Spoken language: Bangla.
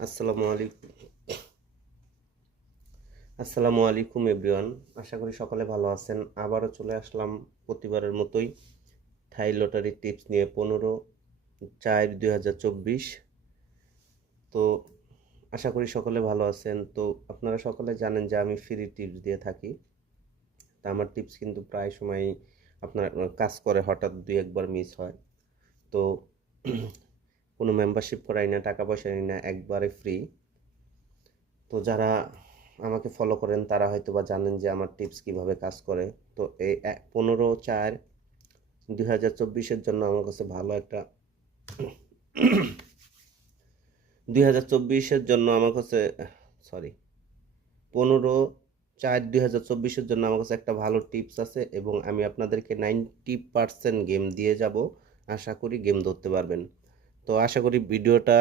আসসালামু আলাইকুম এভরিওয়ান। আশা করি সকলে ভালো আছেন। আবারও চলে আসলাম প্রতিবারের মতোই থাই লটারি টিপস নিয়ে 15/4/2024। তো আশা করি সকলে ভালো আছেন। তো আপনারা সকলে জানেন যে আমি ফ্রি টিপস দিয়ে থাকি। তা আমার টিপস কিন্তু প্রায় সময় আপনার কাজ করে, হঠাৎ দুই একবার মিস হয়। তো কোনো মেম্বারশিপ করাই না, টাকা পয়সা নিই না, একবারে ফ্রি। তো যারা আমাকে ফলো করেন তারা হয়তো বা জানেন যে আমার টিপস কিভাবে কাজ করে। তো এই 15/4/2024 জন্য আমার কাছে ভালো একটা 2024 জন্য আমার কাছে, সরি, 15/4/2024 জন্য আমার কাছে একটা ভালো টিপস আছে এবং আমি আপনাদেরকে 90% গেম দিয়ে যাব। আশা করি গেম ধরতে পারবেন। তো আশা করি ভিডিওটা